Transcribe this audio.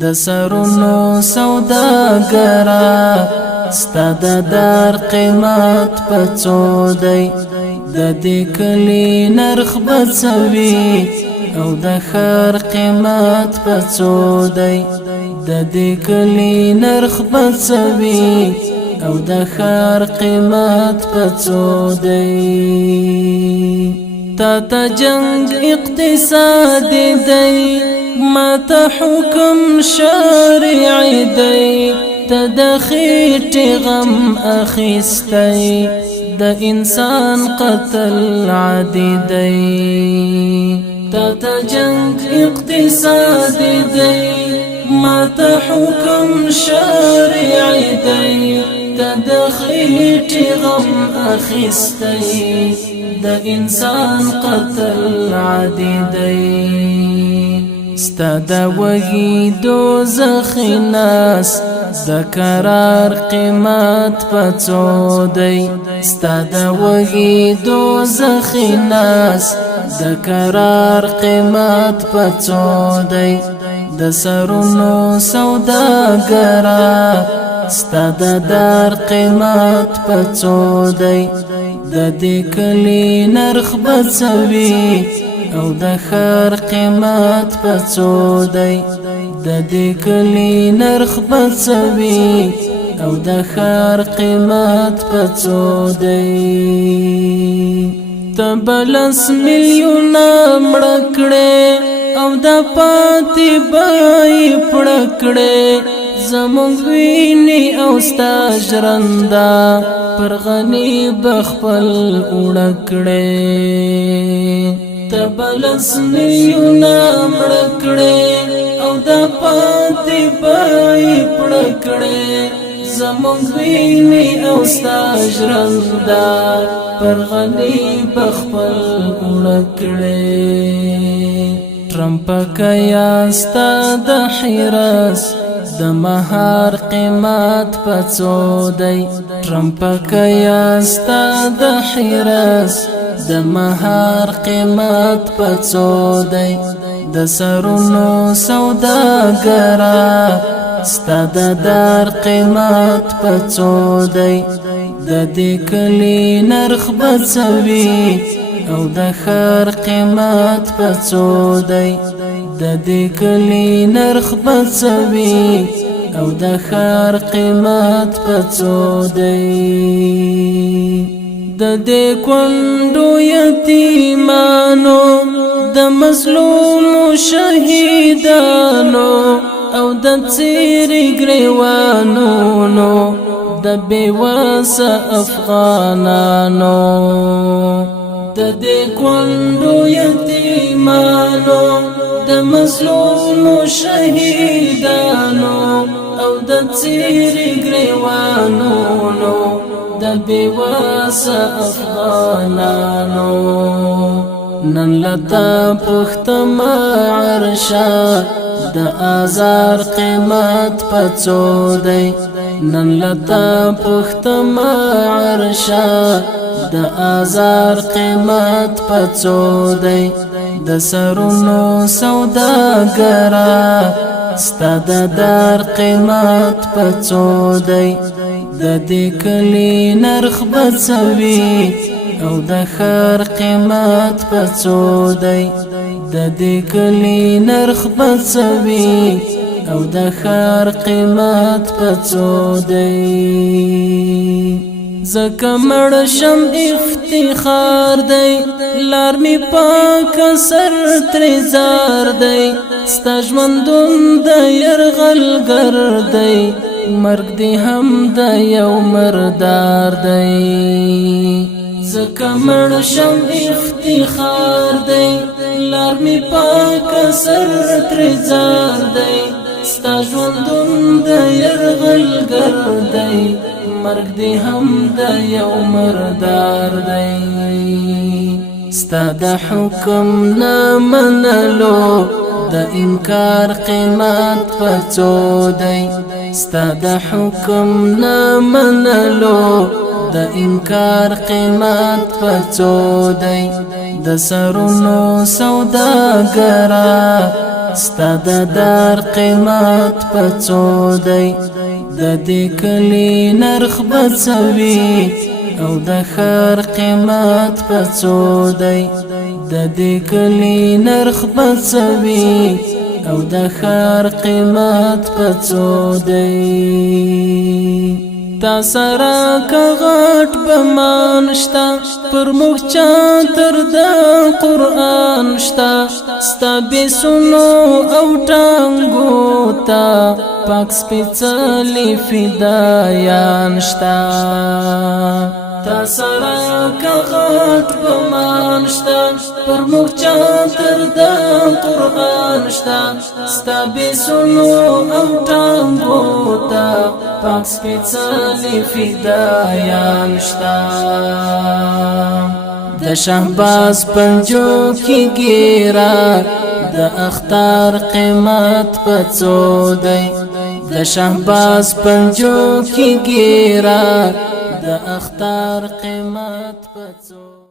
د سرونو سوداګرا ستا د دار قیمت پڅو دی د دې کلی نرخ بڅوي او د خر قیمت پڅو دی د دې کلی نرخ بڅوي او د خر قیمت پڅو دی تا ته جنگ اقتصادي دی ما ته حکم شرعي دی ته د خېټې غم اخیستی د انسان قتل عادي دی تا ته جنگ اقتصادي دی ما ته حکم شرعي دی ته د خېټې غم اخیستی د انسان قتل عادي دی ستا د وږي دوزخ ناس د قرار قیمت پڅو دی ستا د وږي دوزخ ناس د قرار قیمت پڅو دی د سرونو سوداګرا ستا د دار قیمت پڅو دی د دې کلی نرخ بڅوي او د خر قیمت پڅو دی د دې کلی نرخ بڅوي او د خر قیمت پڅو دی تبلس میلیون مړکړې او د پاتې بای پړکړې زمونږ ویني او ستا ژرنده پر غنی بخپل وړکړې تبلس میلیون مړکړې او د پاتې بای پړکړې زمونږ ویني او ستا ژرنده پر غنی بخپل وړکړې ټرمپ کیا ستا د حرس د مهار قیمت پڅو دی ټرمپ کیا ستا د حرس د مهار قیمت پڅو دی د سرونو سوداګرا ستا د دار قیمت پڅو دی د دې کلی نرخ بڅوي او د خر قیمت پڅو دی د دې کلی نرخ بڅوي او د خر قیمت پڅو دی د دې کندو یتیمانو د مظلوم شهیدانو او د څیرې ګریوانو د بیوس افغانانو د دې کندو یتیمانو د مظلوم شهیدانو او د څیرې ګریوانو د بیوس افغانانو نن لتا پختم عرشا د آزار قیمت پڅو دی نن لتا پختم عرشا د آزار قیمت پڅو دی د سرونو سوداګرا ستا د دار قیمت پڅو دی د دې کلی نرخ بڅوي او د خر قیمت پڅو دی د دې کلی نرخ بڅوي او د خر قیمت پڅو دی زکه مړ شم افتخار دی لار می پاک سر ترزار دی ستا ژوندون د یرغلګر دی مرګ دی هم د یو مردار دی زکه مړ شم افتخار دی لار می پاک سر ترزار دی ستا ژوندون د یرغلګر دی مرګ دی هم د یو مردار دی ستا د حکم نه منلو د انکار قیمت پڅو دی ستا د حکم نه منلو د انکار قیمت پڅو دی د سرونو سوداګرا ستا د دار قیمت پڅو دی د دې کلی نرخ بڅوي او د خر قیمت پڅو دی د دې کلی نرخ بڅوي او د خر قیمت پڅو دی تا سره کغټ بمان شتا پر موږ چاتر د قرآن شتا ستا بسونو او ټانګو تا پاک سپېڅلي فدایان شتا تا سره کغټ بمان شتا پر موږ چاتر د قرآن شتا ستا بسونو او ټانګو تا پاک سپېڅلي فدایان شتا د شهباز پنجو کې ګیرا د اختر قیمت پڅو دی د شهباز پنجو کې ګیرا د اختر قیمت پڅو